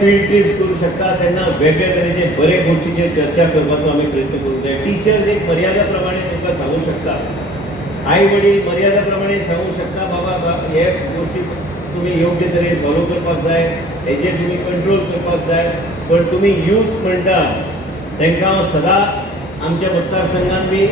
Field trips करू शकता त्यांना वेगळ्या तरेचे बरे गोष्टीचेर चर्चा करपाचो आमी प्रयत्न करूंक जाय. टिचर्स एक मर्यादा प्रमाणे तुमकां सांगू शकता, आई वडील मर्यादा प्रमाणे सांगू शकता बाबा हे गोष्टी तुम्ही योग्य तरेन फॉलो करपाक जाय, हेजेर तुम्ही कंट्रोल करपाक जाय. पण तुम्ही यूथ म्हणटा तांकां हांव सदां आमच्या मतदारसंघात बी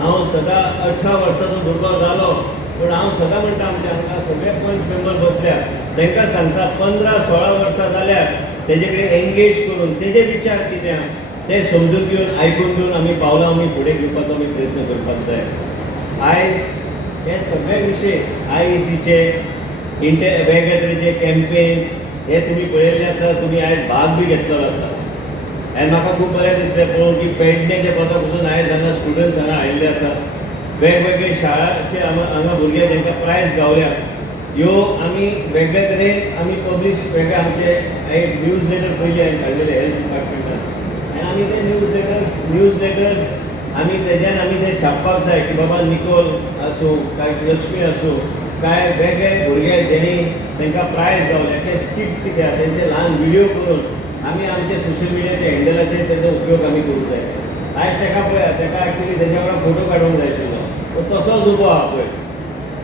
हांव सदां 18 वर्साचो भुरगो जालो पण हांव सदां म्हणटा आमच्या हांगा सगळे पंच मेंबर बसल्यात तांकां सांगता 15-16 वर्सां जाल्यार तेजे कडेन एंगेज करून तेजे विचार कितें आहा ते समजून घेवन आयकून घेवन आमी पावलां आमी फुडें घेवपाचो आमी प्रयत्न करपाक जाय. आयज हे सगळे विशय IECचे वेगळ्या तरेचे कॅम्पेन्स हे तुमी पळयल्ले आसा, तुमी आयज भाग बी घेतलेलो आसा. आनी म्हाका खूब बरें दिसलें पळोवन की पेडणेच्या पदा पसून आयज हांगा स्टुडंट्स हांगा आयिल्ले आसा. वेगवेगळे शाळाचे हांगा भुरगे तांकां प्रायज गावल्या. ह्यो आमी वेगळ्या तरेन आमी पब्लीश वेगळे आमचे एक न्यूज लेटर पयली हांवें काडलेले हेल्थ डिपार्टमेंटान आनी आमी ते न्यूज लेटर्स आमी तेज्यान आमी ते छापपाक जाय की बाबा निकोल आसूं काय लक्ष्मी आसूं काय वेगळे भुरगे जेणी तांकां प्रायज गावले ते स्किट्स कितें आहा तेंचे ल्हान व्हिडिओ करून आमी आमचे सोशल मिडियाच्या हँडलाचेर तेजो उपयोग आमी करूंक जाय. आयज तेका पळया तेका एक्चुअली तेज्या वांगडा फोटो काडूंक जाय आशिल्लो तो तसोच उबो आहा पळय,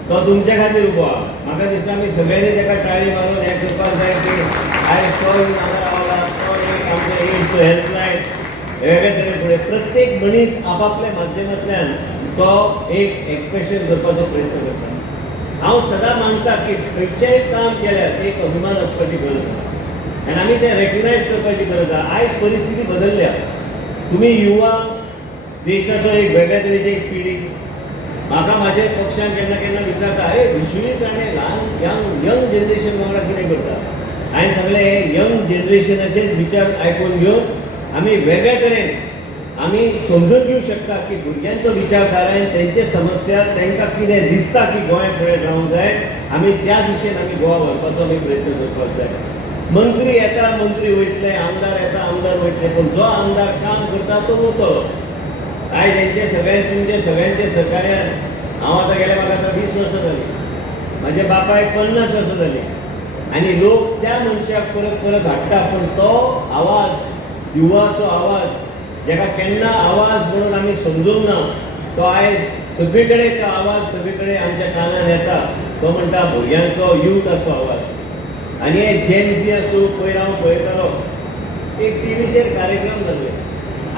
तो तुमच्या खातीर उबो आहा. म्हाका दिसता आमी सगळ्यांनी तेका ताळी मारून हें करपाक जाय की आयज तो हांगा रावला, तो एक आमचे एड्स हेल्पलायन वेगळे तरेन फुडें प्रत्येक मनीस आपापल्या माध्यमांतल्यान तो एक एक्सप्रेशन करपाचो प्रयत्न करता. हांव सदां मानता की खंयचेंय काम केल्यार एक अभिमान आसपाची गरज आसा आनी आमी तें रेकग्नायज करपाची गरज आहा. आयज परिस्थिती बदलल्या. तुमी युवा देशाचो एक वेगळ्या तरेची एक पिढी म्हाका म्हाज्या पक्षान केन्ना केन्ना विचारता अरे विश्वजीत राणे ल्हान यंग जनरेशन वांगडा कितें करता. हांवें सांगलें हे यंग जनरेशनाचेच विचार आयकून घेवन आमी वेगळ्या तरेन आमी समजून घेवंक शकता की भुरग्यांचो विचारधारान तेंचे समस्या तांकां कितें दिसता की गोंय फुडें जावंक जाय आमी त्या दिशेन आमी गोवा व्हरपाचो आमी प्रयत्न करपाक जाय. मंत्री येता मंत्री वयतले, आमदार येता आमदार वयतले, पण जो आमदार काम करता तो उरतलो. आयज हेंचे तुमचे सगळ्यांचे सहकार्यान हांव आतां गेल्या म्हाका आतां 20 वर्सां जालीं, म्हाज्या बापायक 50 वर्सां जालीं आनी लोक त्या मनशाक परत परत हाडटा. पण तो आवाज युवाचो आवाज जेका केन्ना आवाज म्हणून आमी समजूंक ना तो आयज सगळे कडेन तो आवाज सगळे कडेन आमच्या कानान येता. तो म्हणटा भुरग्यांचो युथाचो आवाज. आनी हे जेन झी आसूं पयर हांव पळयतालो एक टीव्हीचेर कार्यक्रम जाल्ले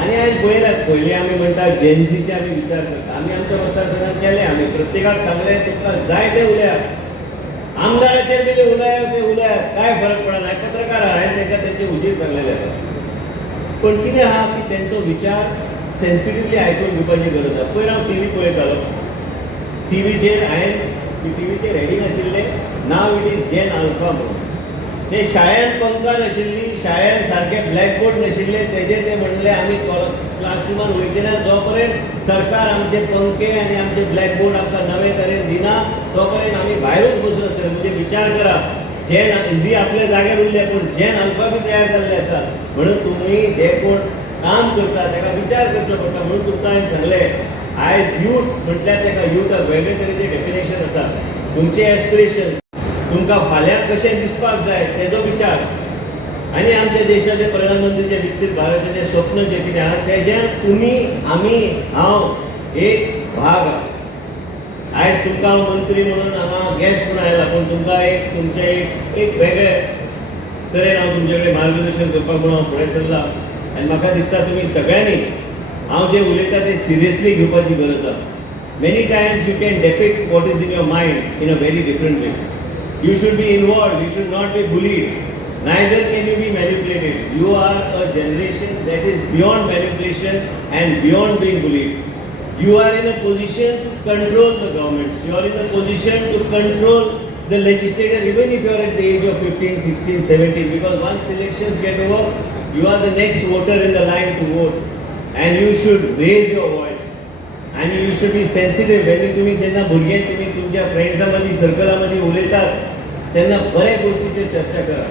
आनी हांवें पळयल्यात पयलीं आमी म्हणटा जेन झीचे आमी विचार करता. आमी आमच्या मतदारसंघात केले आमी प्रत्येकाक सांगलें तुमकां जाय तें उलयात आमदाराचेर बी उलयात ते उलयात कांय फरक पडना. हांवें पत्रकार आहा हांवें तांकां तेंचे हुजीर सांगलेले आसा. पण कितें आहा की तेंचो विचार सेन्सिटिवली आयकून घेवपाची गरज आहा. पयर हांव टीव्ही पळयतालो टीव्हीचेर हांवें टीव्हीचेर हेडींग आशिल्लें नाव इट इज जेन अल्फा म्हणून. ते शाळेंत पंखा नाशिल्ली, शाळेंत सारके ब्लॅकबोर्ड नाशिल्ले, तेजेर ते म्हणले आमी क्लासरुमान वयचे ना जो पर्यंत सरकार आमचे पंखे आनी आमचे ब्लॅकबोर्ड आमकां नवे तरेन दिना तो पर्यंत आमी भायरूच बसून आसतले. म्हणजे विचार करा जेन इजी आपल्या जाग्यार उरले पण जेन अल्फा बी तयार जाल्ले आसा. म्हणून तुमी जे कोण काम करता ताका विचार करचो पडटा. म्हणून तुमकां हांवें सांगलें आयज यूथ म्हटल्यार ताका यूथ वेगळे तरेचें डेफिनेशन आसा. तुमचे एस्पिरेशन तुमकां फाल्यां कशें दिसपाक जाय तेजो विचार आनी आमच्या देशाचे प्रधानमंत्री जे विकसीत भारताचें स्वप्न जें कितें आहा तेज्यान तुमी आमी हांव एक भाग आहा. आयज तुमकां हांव मंत्री म्हणून हांगा गॅस्ट म्हणून आयला पूण तुमकां एक तुमचे एक वेगळे तरेन हांव तुमचे कडेन मार्गदर्शन करपाक म्हणून हांव फुडें सरला. आनी म्हाका दिसता तुमी सगळ्यांनी हांव जें उलयता तें सिरियसली घेवपाची गरज आहा. Many Times you can depict what is in your mind in a very different way. You should be involved, you should not be bullied, neither can you be manipulated. You are a generation that is beyond manipulation and beyond being bullied. You are in a position to control the governments, you are in a position to control the legislature even if you are at the age of 15, 16, 17 because once elections get over, you are the next voter in the line to vote and you should raise your voice. आणि you should be sensitive. Wien तुम्ही जेन्ना भुरगे तुमी तुमच्या फ्रेंड्सां मदीं सर्कला मदीं उलयतात तेन्ना बऱ्या गोश्टीचेर चर्चा करा.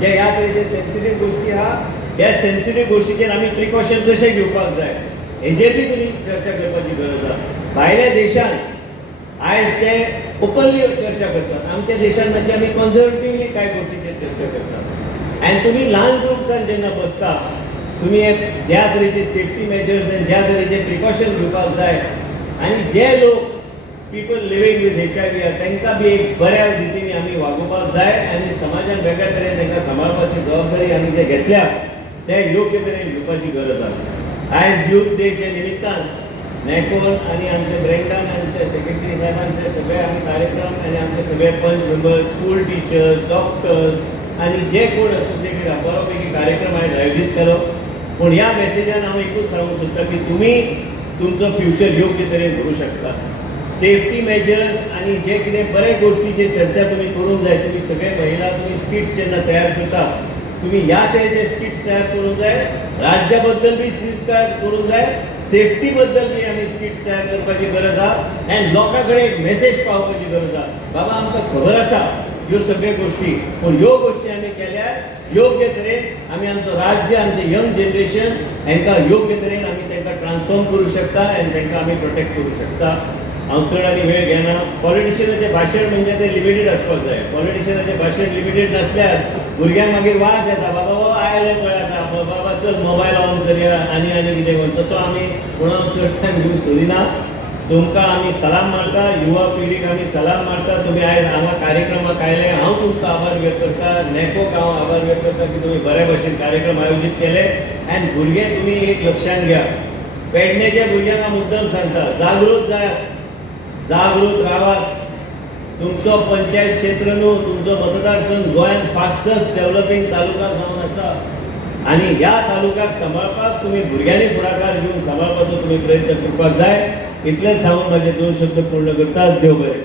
जे ह्या तरेचे सेन्सिटीव गोश्टी आहा ह्या सेन्सिटीव गोश्टीचेर आमी प्रिकॉशन्स कशे घेवपाक जाय हेजेर बी तुमी चर्चा करपाची गरज आहा. भायल्या देशांत आयज ते ओपनली चर्चा करतात. आमच्या देशांत मातशें आमी कन्झर्वेटिवली कांय गोश्टीचेर चर्चा करतात. आनी तुमी ल्हान ग्रुप्सान जेन्ना बसता तुमी ज्या तरेचे सेफ्टी मेजर्स आनी ज्या तरेचे प्रिकॉशन्स घेवपाक जाय आनी जे लोक पीपल लिव्हिंग विथ HIV तांकां बी एक बऱ्या रितीन आमी वागोवपाक जाय आनी समाजान वेगळ्या तरेन तांकां सांबाळपाची जबाबदारी आमी जे घेतल्या ते योग्य तरेन घेवपाची गरज आसा. आयज यूथ डेचे निमित्तान नॅकोन आनी आमचे ब्रँडान आमचे सेक्रेटरी साहेबांचे सगळे आमी कार्यक्रम आनी आमचे सगळे पंच मेंबर्स, स्कूल टिचर्स, डॉक्टर्स आनी जे कोण असोसिएटेड आहा बरोपैकी कार्यक्रम आयज आयोजीत केलो. पूण ह्या मेसेजान हांव एकूच सांगूंक सोदता की तुमी तुमचो फ्युचर योग्य तरेन करूं शकता. सेफ्टी मेजर्स आनी जे कितें बरे गोश्टीचेर चर्चा तुमी करूंक जाय. तुमी सगळे महिला तुमी स्किट्स जेन्ना तयार करता तुमी ह्या तरेचे स्किट्स तयार करूंक जाय. राज्या बद्दल बी तयार करूंक जाय, सेफ्टी बद्दल बी आमी स्किट्स तयार करपाची गरज आहा आनी लोकां कडेन एक मेसेज पावपाची गरज आहा. बाबा आमकां खबर आसा ह्यो सगळ्यो गोश्टी, पूण ह्यो गोश्टी आमी केल्यार योग्य तरेन आमी आमचो राज्य आमचे यंग जनरेशन हांकां योग्य तरेन आमी तांकां ट्रान्सफॉर्म करूं शकता आनी तांकां आमी प्रोटेक्ट करूं शकता. हांव चड आनी वेळ घेना. पॉलिटिशियनाचें भाशण म्हणजे तें लिमिटेड आसपाक जाय. पॉलिटिशियनाचें भाशण लिमिटेड नासल्यार भुरग्यांक मागीर वाज येता, बाबा आयले पळय आतां, बाबा चल मोबायल ऑन करया आनी कितें करून. तसो आमी कोणाक चड टायम दिवंक सोदिना. तुमकां आमी सलाम मारता, युवा पिढीक आमी सलाम मारता. तुमी आयज हांगा कार्यक्रमाक आयले, हांव तुमचो आभार व्यक्त करता. नॅकोक हांव आभार व्यक्त करता की तुमी बऱ्या भशेन कार्यक्रम आयोजीत केले. आनी भुरगे तुमी एक लक्षांत घ्या, पेडणेच्या भुरग्यांक हांव मुद्दम सांगता, जागृत जायात, जागृत रावात. तुमचो पंचायत क्षेत्र न्हू, तुमचो मतदारसंघ गोंयांत फास्टस्ट डेव्हलपिंग तालुका जावन आसा आनी ह्या तालुक्याक सांबाळपाक तुमी भुरग्यांनी फुडाकार घेवन सांबाळपाचो तुमी प्रयत्न करपाक जाय. इतलेंच सांगून म्हाजे 2 शब्द पूर्ण करतात. देव बरें.